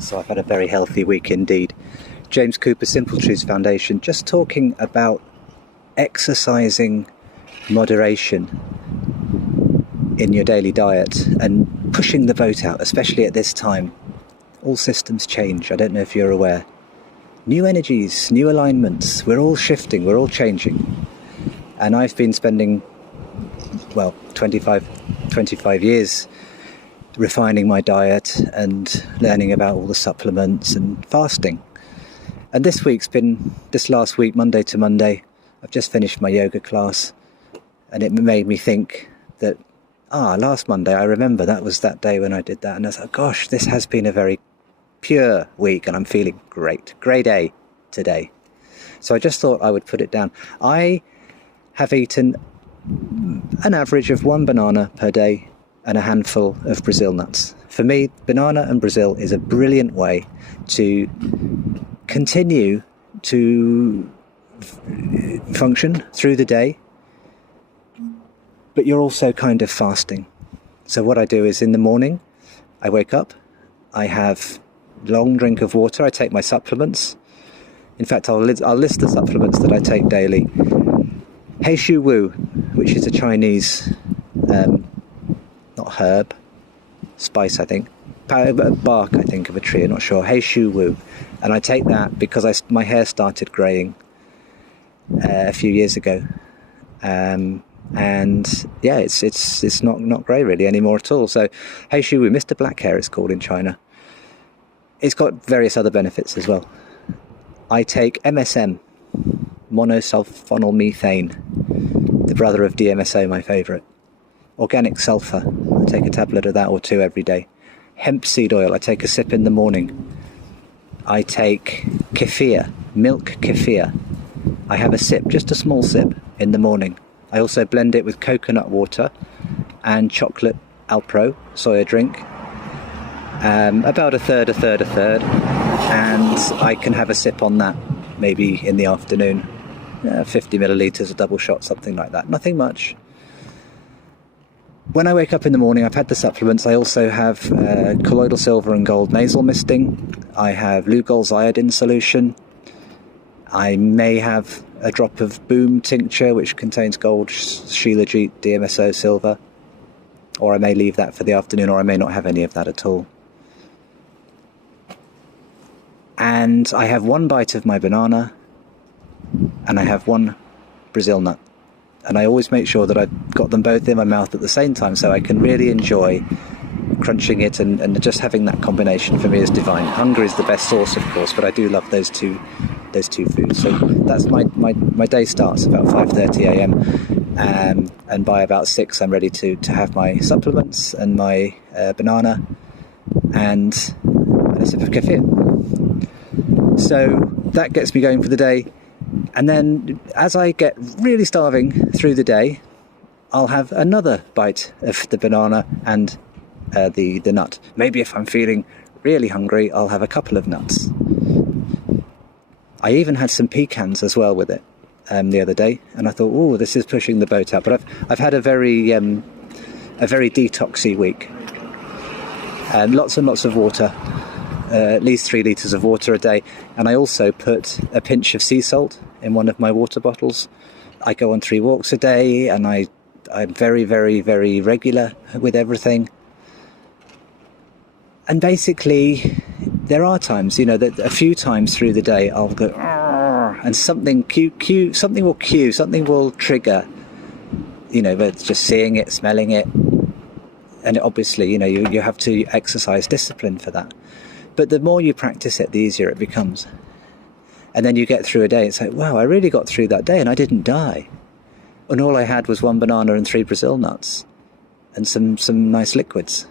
So I've had a very healthy week indeed. James Cooper, Simple Truths Foundation, just talking about exercising moderation in your daily diet and pushing the boat out, especially at this time. All systems change, I don't know if you're aware. New energies, new alignments, we're all shifting, we're all changing. And I've been spending, 25 years refining my diet and learning about all the supplements and fasting. And this last week, Monday to Monday, I've just finished my yoga class, and it made me think that, last Monday, I remember that was that day when I did that, and I was like, gosh, this has been a very pure week, and I'm feeling great. Grade A today. So I just thought I would put it down. I have eaten an average of 1 banana per day and a handful of Brazil nuts. For me, banana and Brazil is a brilliant way to continue to function through the day, but you're also kind of fasting. So what I do is in the morning, I wake up, I have a long drink of water, I take my supplements. In fact, I'll list the supplements that I take daily. Heishu Wu, which is a Chinese, not herb, spice I think, bark I think of a tree, I'm not sure, Heishu Wu. And I take that because my hair started greying a few years ago. And yeah, it's not grey really anymore at all. So Heishu Wu, Mr. Black Hair it's called in China. It's got various other benefits as well. I take MSM, monosulfonal methane, the brother of DMSO, my favourite. Organic sulphur, I take a tablet of that or 2 every day. Hemp seed oil, I take a sip in the morning. I take kefir, milk kefir. I have a sip, just a small sip, in the morning. I also blend it with coconut water and chocolate Alpro, soya drink. About a third, and I can have a sip on that maybe in the afternoon. 50 millilitres, a double shot, something like that. Nothing much. When I wake up in the morning, I've had the supplements. I also have colloidal silver and gold nasal misting. I have Lugol's iodine solution. I may have a drop of Boom tincture, which contains gold, Shilajit, DMSO, silver. Or I may leave that for the afternoon, or I may not have any of that at all. And I have 1 bite of my banana, and I have 1 Brazil nut. And I always make sure that I've got them both in my mouth at the same time, so I can really enjoy crunching it, and just having that combination for me is divine. Hunger is the best sauce, of course, but I do love those two foods. So that's my day starts about 5:30 a.m. And by about 6 I'm ready to have my supplements and my banana and a sip of kefir. So that gets me going for the day. And then as I get really starving through the day, I'll have another bite of the banana and the nut. Maybe if I'm feeling really hungry, I'll have a couple of nuts. I even had some pecans as well with it the other day, and I thought, this is pushing the boat out. But I've had a very detoxy week. Lots and lots of water. At least 3 litres of water a day, and I also put a pinch of sea salt in one of my water bottles. I go on 3 walks a day, and I'm very, very, very regular with everything. And basically, there are times, that a few times through the day I'll go, and something will trigger, but just seeing it, smelling it, and obviously, you have to exercise discipline for that. But the more you practice it, the easier it becomes. And then you get through a day, it's like, wow, I really got through that day and I didn't die. And all I had was 1 banana and 3 Brazil nuts and some nice liquids.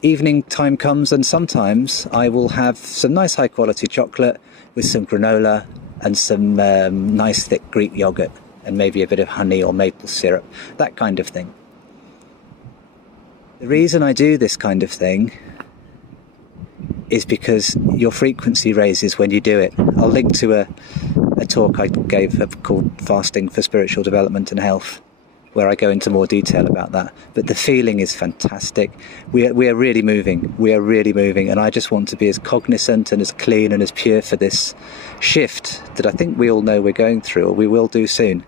Evening time comes, and sometimes I will have some nice high quality chocolate with some granola and some nice thick Greek yogurt and maybe a bit of honey or maple syrup, that kind of thing. The reason I do this kind of thing is because your frequency raises when you do it. I'll link to a talk I gave called Fasting for Spiritual Development and Health where I go into more detail about that. But the feeling is fantastic. We are really moving. We are really moving. And I just want to be as cognizant and as clean and as pure for this shift that I think we all know we're going through, or we will do soon.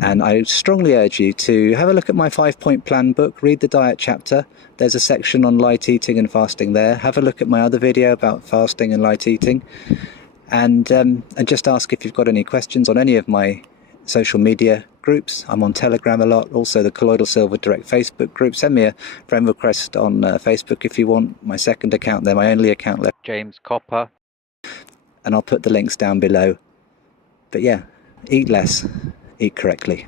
And I strongly urge you to have a look at my 5-point plan book, read the diet chapter. There's a section on light eating and fasting there. Have a look at my other video about fasting and light eating. And just ask if you've got any questions on any of my social media groups. I'm on Telegram a lot, also the Colloidal Silver Direct Facebook group. Send me a friend request on Facebook if you want. My second account there, my only account left, James Copper. And I'll put the links down below. But yeah, eat less, eat correctly.